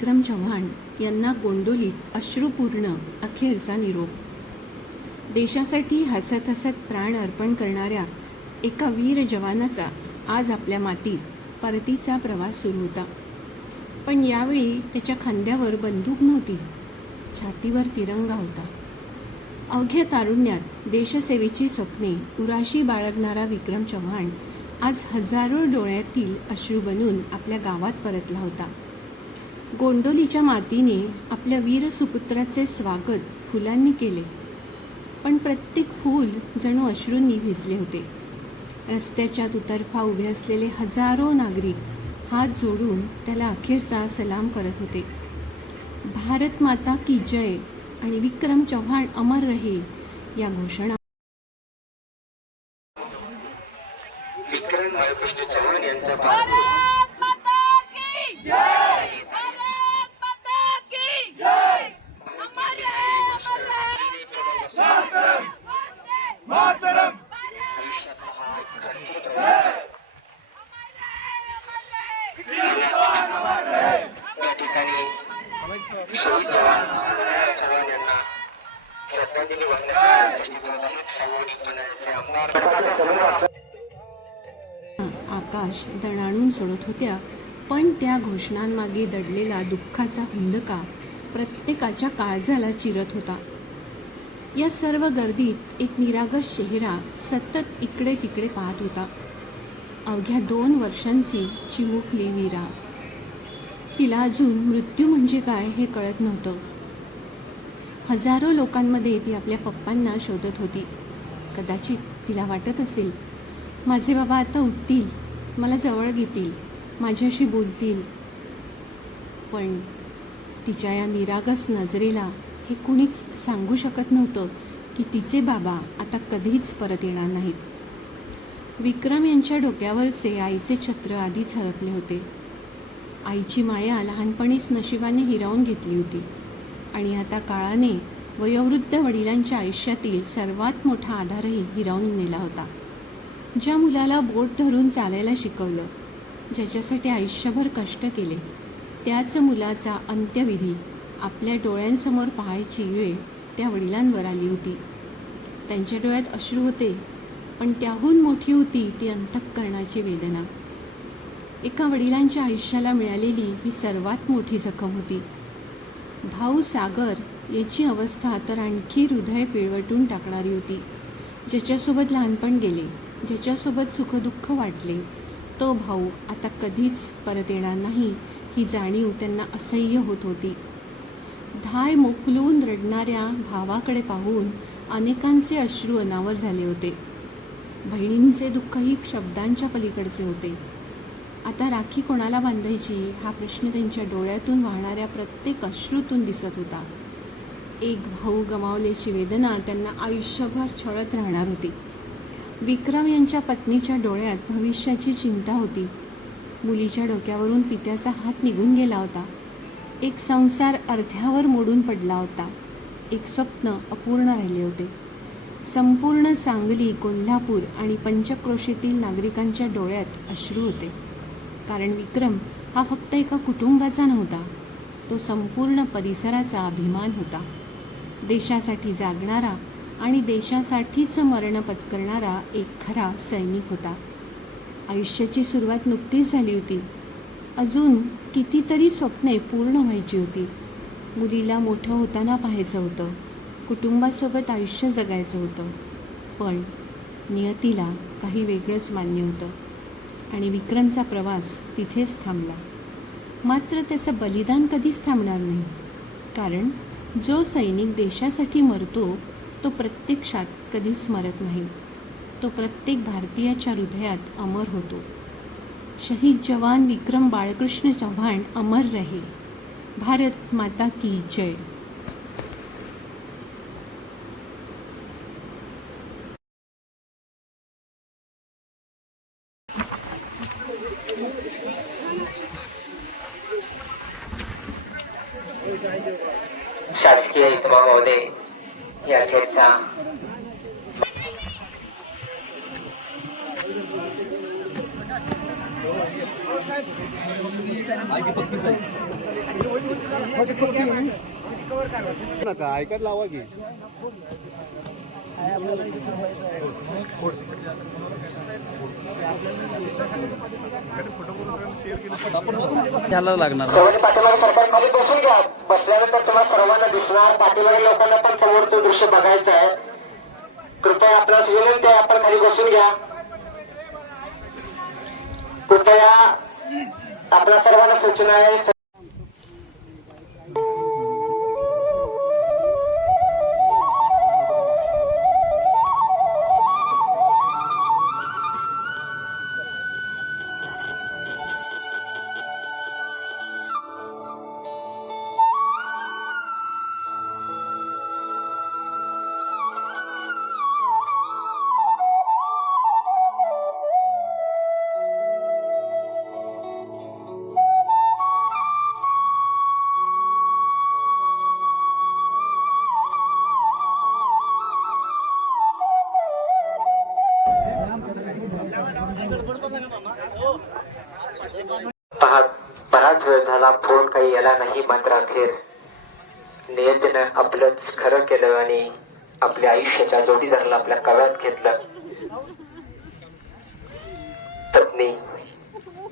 विक्रम चव्हाण यांना गोंडोलीत अश्रुपूर्ण अखेरचा निरोप. देशासाठी हसत हसत प्राण अर्पण करणाऱ्या एका वीर जवानाचा आज आपल्या मातीत परतीचा प्रवास सुरू होता. पण यावेळी त्याच्या खांद्यावर बंदूक नव्हती, छातीवर तिरंगा होता. अवघ्या तारुण्यात देशसेवेची स्वप्ने उराशी बाळगणारा विक्रम चव्हाण आज हजारो डोळ्यातील अश्रू बनून आपल्या गावात परतला होता. गोंडोलीच्या मातीने आपल्या वीर सुपुत्राचे स्वागत फुलांनी केले, पण प्रत्येक फूल जणू अश्रूंनी भिजले होते. रस्त्याच्या दुतर्फा उभे असलेले हजारो नागरिक हात जोडून त्याला अखेरचा सलाम करत होते. भारत माता की जय आणि विक्रम चव्हाण अमर रहे या घोषणा विक्रम बाळकृष्ण चव्हाण यांचा भारत माता की जय, भारत माता की जय, अमर रहे, अमर रहे, मातरम, मातरम, या ठिकाणी शहीद जवान चव्हाण यांना श्रद्धांजली वाहण्यासाठी सामूहिक बनायचे आमदार आकाश दणाणून सोडत होत्या. पण त्या घोषणांमागे दडलेला दुःखाचा हुंदका प्रत्येकाच्या काळजाला चिरत होता. या सर्व गर्दीत एक निरागस चेहरा सतत इकडे तिकडे पाहत होता. अवघ्या 2 वर्षांची चिमुकली वीरा. तिला अजून मृत्यू म्हणजे काय हे कळत नव्हतं. हजारो लोकांमध्ये ती आपल्या पप्पांना शोधत होती. कदाचित तिला वाटत असेल, माझे बाबा आता उठतील, मला जवळ घेतील, माझ्याशी बोलतील. पण तिच्या या निरागस नजरेला हे कुणीच सांगू शकत नव्हतं की तिचे बाबा आता कधीच परत येणार नाहीत. विक्रम यांच्या डोक्यावरचे आईचे छत्र आधीच हरपले होते. आईची माया लहानपणीच नशिबाने हिरावून घेतली होती आणि आता काळाने वयोवृद्ध वडिलांच्या आयुष्यातील सर्वात मोठा आधारही हिरावून नेला होता. ज्या मुलाला बोट धरून चालायला शिकवलं, ज्याच्यासाठी आयुष्यभर कष्ट केले, त्याच मुलाचा अंत्यविधी आपल्या डोळ्यांसमोर पाहायची वेळ त्या वडिलांवर आली होती. त्यांच्या डोळ्यात अश्रू होते, पण त्याहून मोठी होती ती अंतःकरणाची वेदना. एका वडिलांच्या आयुष्याला मिळालेली ही सर्वात मोठी जखम होती. भाऊ सागर याची अवस्था तर आणखी हृदय पिळवटून टाकणारी होती. ज्याच्यासोबत लहानपण गेले, ज्याच्यासोबत सुखदुःख वाटले, तो भाऊ आता कधीच परत येणार नाही ही जाणीव त्यांना असह्य होत होती. धाय मोकलून रडणाऱ्या भावाकडे पाहून अनेकांचे अश्रू अनावर झाले होते. बहिणींचे दुःखही शब्दांच्या पलीकडचे होते. आता राखी कोणाला बांधायची हा प्रश्न त्यांच्या डोळ्यातून वाहणाऱ्या प्रत्येक अश्रूतून दिसत होता. एक भाऊ गमावल्याची वेदना त्यांना आयुष्यभर छळत राहणार होती. विक्रम यांच्या पत्नीच्या डोळ्यात भविष्याची चिंता होती. मुलीच्या डोक्यावरून पित्याचा हात निघून गेला होता. एक संसार अर्ध्यावर मोडून पडला होता. एक स्वप्न अपूर्ण राहिले होते. संपूर्ण सांगली, कोल्हापूर आणि पंचक्रोशीतील नागरिकांच्या डोळ्यात अश्रू होते. कारण विक्रम हा फक्त एका कुटुंबाचा नव्हता, तो संपूर्ण परिसराचा अभिमान होता. देशासाठी जागणारा आणि देशासाठीच मरण पत्करणारा एक खरा सैनिक होता. आयुष्याची सुरुवात नुकतीच झाली होती. अजून कितीतरी स्वप्ने पूर्ण व्हायची होती. मुलीला मोठं होताना पाहायचं होतं, कुटुंबासोबत आयुष्य जगायचं होतं. पण नियतीला काही वेगळंच मान्य होतं आणि विक्रमचा प्रवास तिथेच थांबला. मात्र त्याचं बलिदान कधीच थांबणार नाही. कारण जो सैनिक देशासाठी मरतो तो प्रत्यक्षात कधीच मरत नाही. तो प्रत्येक भारतीयाच्या हृदयात अमर होतो. शहीद जवान विक्रम बाळकृष्ण चव्हाण अमर रहे. भारत माता की जय. शासकीय इतमामामध्ये या अखेरचा आगे नका ऐकत लावा की घ्यायला लागणार. सर्वांनी पाठीमागे सरकार खाली बसून घ्या. बसल्यानंतर तुम्हाला सर्वांना दिसणार. पाठीमागे लोकांना पण समोरचं दृश्य बघायचं आहे. कृपया आपल्यास विनंती आहे, आपण खाली बसून घ्या. कृपया आपल्या सर्वांना सूचना आहे. बराच वेळ झाला फोन काही याला नाही. मात्र अखेर नियतीनं आपलंच खरं केलं आणि आपल्या आयुष्याच्या जोडीदाराला आपल्या कव्यात घेतलं. पत्नी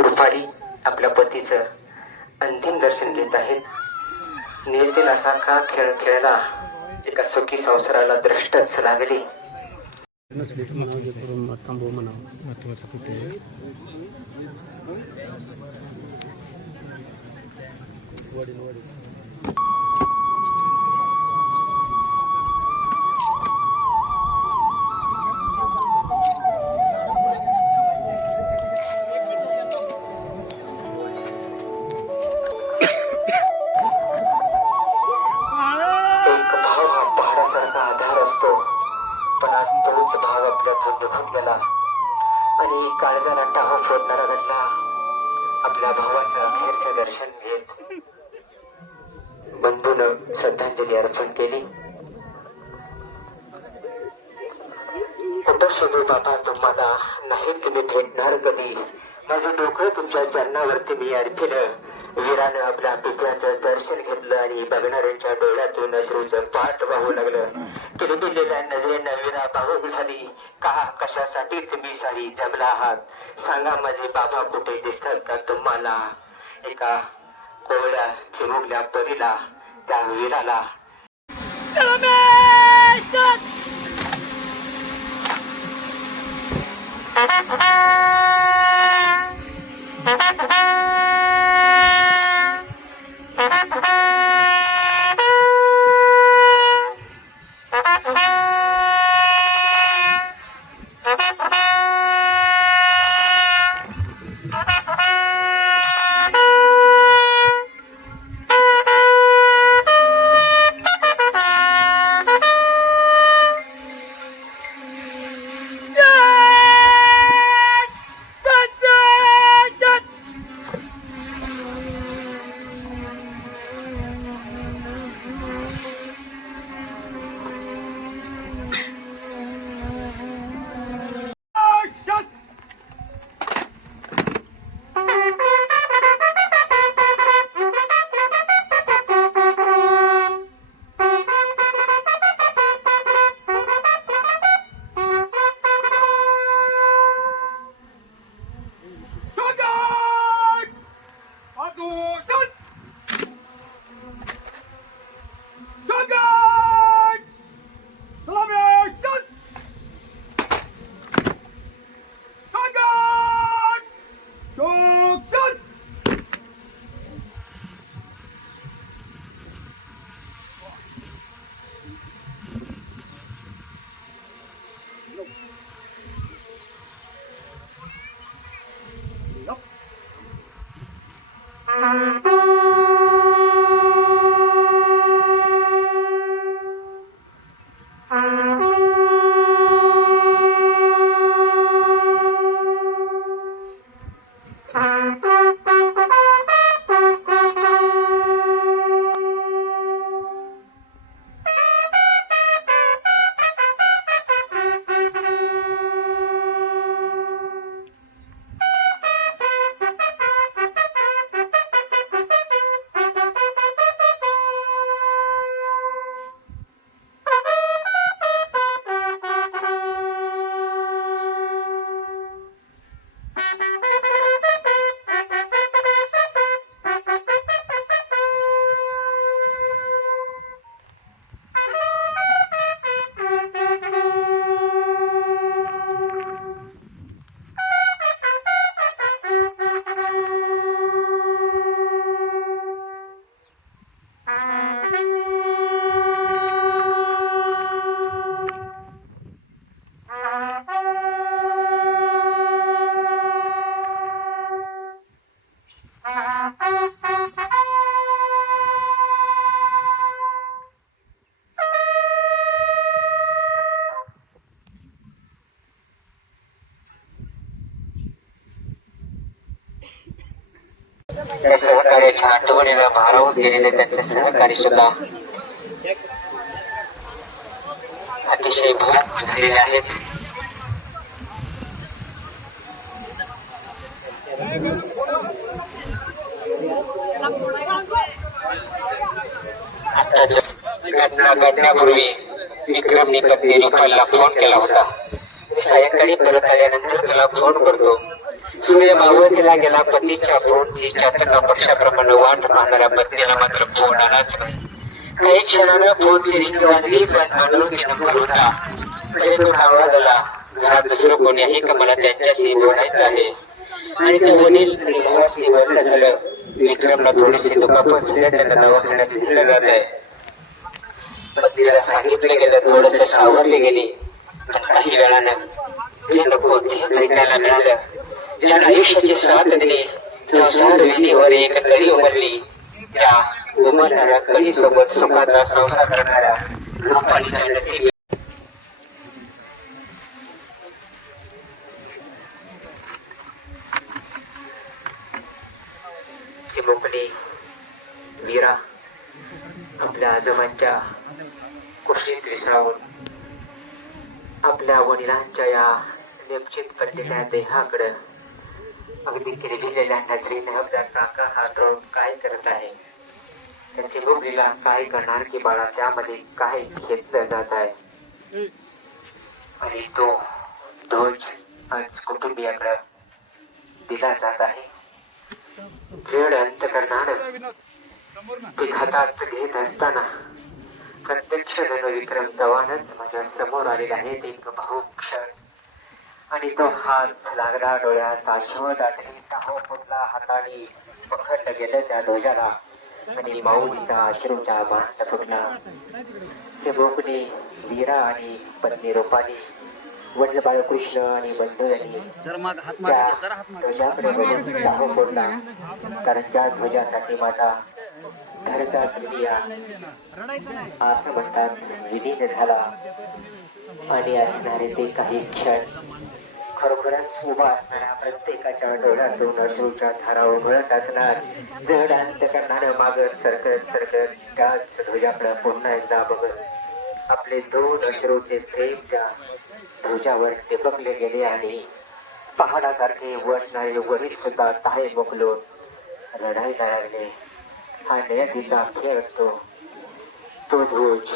रुपाली आपल्या पतीचं अंतिम दर्शन घेत आहेत. नियतीनं असा का खेळ खेळला, एका सुखी संसाराला दृष्टच लागली. थांबव म्हणावं महत्वाचं कुठे पण आज तोच भाव आपल्यातून निघून गेला आणि काळजाला टाहा फोडणारा घडला. आपल्या भावाचं अखेरचं दर्शन घेत बंधून श्रद्धांजली अर्पण केली. कुठं शोधू बाबा तुम्हाला, नाही तुम्ही भेटणार कधी. माझं डोकं तुमच्या चरणावरती मी अर्पिलं. वीरानं आपल्या पित्याचं दर्शन घेतलं आणि बघणाऱ्यांच्या डोळ्यातून अश्रूचं पाठ वाहू लागलं. किरबिरलेल्या नजरेनं वीरा भावुक झाली. का कशासाठी तुम्ही सारी जमला आहात, सांगा माझे बाबा कुठे दिसतात का तुम्हाला. एका कोवळ्या चिमुकल्या परीला त्या वीराला त्या सहकार्याच्या आठवणीला भारावून गेलेले त्यांचे सहकारी सुद्धा अतिशय भावुक झालेले आहेत. घटना घडण्यापूर्वी विक्रमने पत्नी रुपालला फोन केला होता. सायंकाळी परत आल्यानंतर त्याला फोन करतो. सूर्य मावळतीला गेला. पतीच्या फोनची चातका पक्षाप्रमाणे वाट पाहणाऱ्या पत्नीला मात्र फोन आलाच नाही. काही क्षणानं फोनची रिंग वाजली, पण अनोळखी नंबर होता. कडेतून आवाज आला, घरात दुसरं कोणी आहे का, मला त्यांच्याशी बोलायचं आहे. आणि ते वडील आणि भावाशी बोलणं झालं. विक्रमला थोडीशी दुखापत झाली, त्यांना दवाखान्यात नेलं जात आहे. पत्नीला सांगितलं गेलं, थोडस सावरली गेली, पण काही वेळानं जे नको तेच ऐकायला मिळालं. ज्या आयुष्याची साथ दिली, संसार विधीवर एक कळी उमरली, त्या उमरणाऱ्या कळी सोबत सुखाचा संसार करणाऱ्या रुपालीच्या नसीब चिमुकली वीरा आपल्या आजोबांच्या कुशीत विसरावून आपल्या वडिलांच्या या निश्चित पडलेल्या देहाकडे अगदी किरभिलेल्या नजरेने आपल्या काका हात रोवून काय करत आहे. त्याची मुलीला काय करणार की बाळा, त्यामध्ये काय घेतलं जात आहे. आणि तो ध्वज आज कुटुंबियाकडे दिला जात आहे. जड अंतकरणानं ते हातात घेत असताना प्रत्यक्ष जण विक्रम चव्हाणच माझ्या समोर आलेला आहे. एक भावुक क्षण. आणि तो हात लागला डोळ्यात, आशवत आटली, ताहो फुटला, हाताने पकडलं गेलं त्या ध्वजाला आणि माऊलीचा अश्रूचा बांध फुटला. चिमुकली वीरा आणि पत्नी रुपाली, वडील बाळकृष्ण आणि बंधू यांनी त्या ध्वजाकडे बघून ताहो फोडला. कारण त्या ध्वजासाठी माझा घरचा दिया असं म्हणतात विलीन झाला. आणि असणारे ते काही क्षण खरोखरच उभा असणाऱ्या प्रत्येकाच्या डोळ्यातून अश्रूच्या धारा उघळत असणार. जड अंतकरणानं मागत सरकत सरकत त्याच ध्वजाकडे पुन्हा एकदा बघत आपले दोन अश्रूचे थेंब त्या ध्वजावर टिपकले गेले. आणि पहाडासारखे वसणारे वडील सुद्धा ताहे मोकलून रडायला लागले. हा नियतीचा खेळ असतो. तो ध्वज,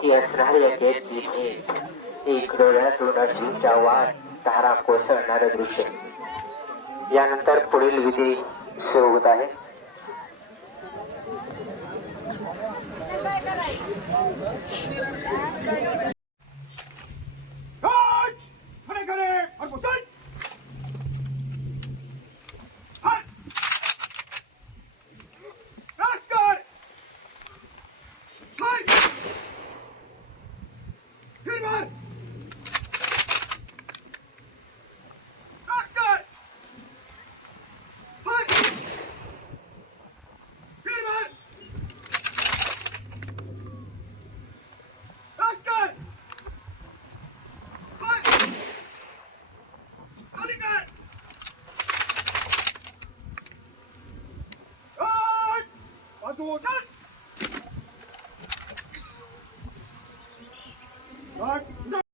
ती असणारी अखेरची भेट, एक डोळ्यातून अश्रूच्या वाट धारा कोसळणारं दृश्य. यानंतर पुढील विधी सुरू होत आहे. Start.